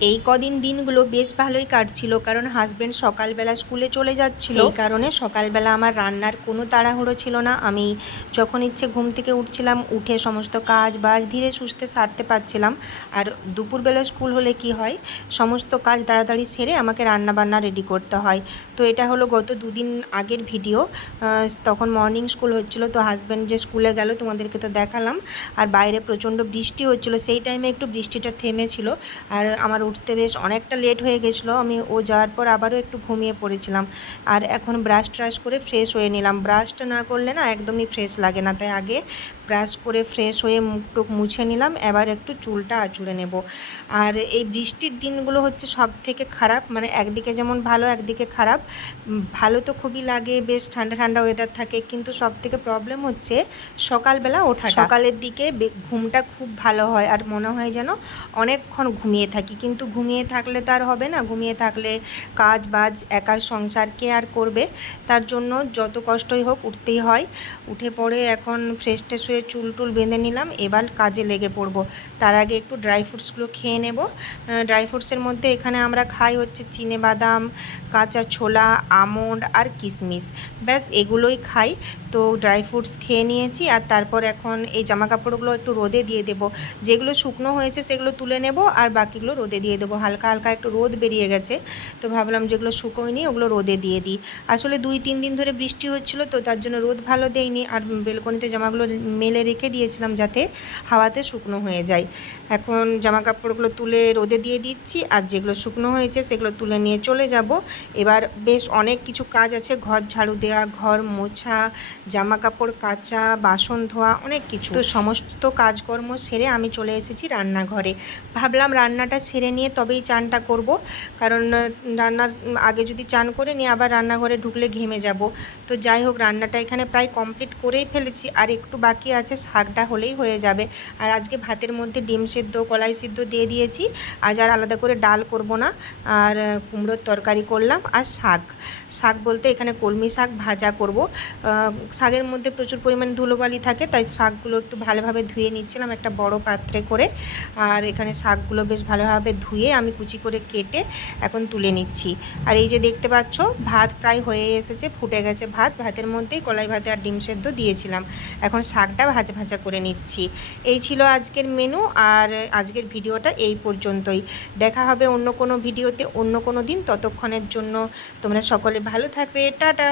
এই কদিন দিনগুলো বেশ ভালোই কাটছিল, কারণ হাজব্যান্ড সকালবেলা স্কুলে চলে যাচ্ছিল। সেই কারণে সকালবেলা আমার রান্নার কোনো তাড়াহুড়ো ছিল না। আমি যখন ইচ্ছে ঘুম থেকে উঠছিলাম, উঠে সমস্ত কাজ বাজ ধীরে সুস্থে সারতে পারছিলাম। আর দুপুরবেলা স্কুল হলে কি হয়, সমস্ত কাজ তাড়াতাড়ি সেরে আমাকে রান্না বান্না রেডি করতে হয়। তো এটা হলো গত দুদিন আগের ভিডিও। তখন মর্নিং স্কুল হচ্ছিল, তো হাজব্যান্ড যে স্কুলে গেল তোমাদেরকে তো দেখালাম। আর বাইরে প্রচণ্ড বৃষ্টি হচ্ছিল, সেই টাইমে একটু বৃষ্টিটা থেমেছিল। আর আমার উঠতে বেশ অনেকটা লেট হয়ে গেছিলো। আমি ও যাওয়ার পর আবারও একটু ঘুমিয়ে পড়েছিলাম। আর এখন ব্রাশ ট্রাশ করে ফ্রেশ হয়ে নিলাম। ব্রাশটা না করলে না একদমই ফ্রেশ লাগে না, তাই আগে ব্রাশ করে ফ্রেশ হয়ে মুখ টুক মুছে নিলাম। এবার একটু চুলটা আঁচড়ে নেব। আর এই বৃষ্টির দিনগুলো হচ্ছে সব থেকে খারাপ, মানে একদিকে যেমন ভালো একদিকে খারাপ। ভালো তো খুবই লাগে, বেশ ঠান্ডা ঠান্ডা ওয়েদার থাকে, কিন্তু সব থেকে প্রবলেম হচ্ছে সকালবেলা ওঠা। সকালের দিকে ঘুমটা খুব ভালো হয় আর মনে হয় যেন অনেকক্ষণ ঘুমিয়ে থাকি, কিন্তু ঘুমিয়ে থাকলে তো আর হবে না। ঘুমিয়ে থাকলে কাজ বাজ একার সংসার কে আর করবে, তার জন্য যত কষ্টই হোক উঠতেই হয়। উঠে পড়ে এখন ফ্রেশ ট্রেশ হয়ে চুল টুল বেঁধে নিলাম, এবার কাজে লেগে পড়বো। তার আগে একটু ড্রাই ফ্রুটসগুলো খেয়ে নেব। ড্রাই ফ্রুটসের মধ্যে এখানে আমরা খাই হচ্ছে চিনেবাদাম, কাঁচা ছোলা, আমন্ড আর কিশমিশ, ব্যাস এগুলোই খাই। তো ড্রাই ফ্রুটস খেয়ে নিয়েছি, আর তারপর এখন এই জামা কাপড়গুলো একটু রোদে দিয়ে দেবো। যেগুলো শুকনো হয়েছে সেগুলো তুলে নেব, আর বাকিগুলো রোদে দিয়ে দেবো। হালকা হালকা একটু রোদ বেরিয়ে গেছে, তো ভাবলাম যেগুলো শুকোয়নি ওগুলো রোদে দিয়ে দিই। আসলে 2-3 দিন ধরে বৃষ্টি হচ্ছিলো, তো তার জন্য রোদ ভালো দেয়নি। আর বেলকনিতে জামাগুলো মেলে রেখে দিয়েছিলাম যাতে হাওয়াতে শুকনো হয়ে যায়। এখন জামা কাপড়গুলো তুলে রোদে দিয়ে দিচ্ছি, আর যেগুলো শুকনো হয়েছে সেগুলো তুলে নিয়ে চলে যাব। এবার বেশ অনেক কিছু কাজ আছে, ঘর ঝাড়ু দেওয়া, ঘর মোছা, জামা কাপড় কাচা, বাসন ধোয়া, অনেক কিছু। তো সমস্ত কাজকর্ম সেরে আমি চলে এসেছি রান্নাঘরে। ভাবলাম রান্নাটা সেরে নিয়ে তবেই চানটা করব, কারণ রান্নার আগে যদি চান করে নিয়ে আবার রান্নাঘরে ঢুকলে ঘেমে যাব। তো যাই হোক, রান্নাটা এখানে প্রায় কমপ্লিট করেই ফেলেছি, আর একটু বাকি আছে, শাকটা হলেই হয়ে যাবে। আর আজকে ভাতের মধ্যে ডিম সেদ্ধ, কলাই সিদ্ধ দিয়ে দিয়েছি। আজ আর আলাদা করে ডাল করব না। আর কুমড়োর তরকারি করলাম, আর শাক বলতে এখানে কলমি শাক ভাজা করব। শাকের মধ্যে প্রচুর পরিমাণে ধুলোবালি থাকে, তাই শাকগুলো একটু ভালোভাবে ধুয়ে নিচ্ছিলাম একটা বড় পাত্রে করে। আর এখানে শাকগুলো বেশ ভালোভাবে ধুয়ে আমি কুচি করে কেটে এখন তুলে নিচ্ছি। আর এই যে দেখতে পাচ্ছ, ভাত প্রায় হয়ে এসেছে, ফুটে গেছে ভাত। ভাতের মধ্যেই কলাই ভাতে আর ডিম সেদ্ধ দিয়েছিলাম। এখন শাকটা ভাজা ভাজা করে নিচ্ছি। এই ছিল আজকের মেনু, আর আজকের ভিডিওটা এই পর্যন্তই। দেখা হবে অন্য কোনো ভিডিওতে অন্য কোনো দিন। ততক্ষণের জন্য তোমরা সকলে ভালো থাকবে। টাটা।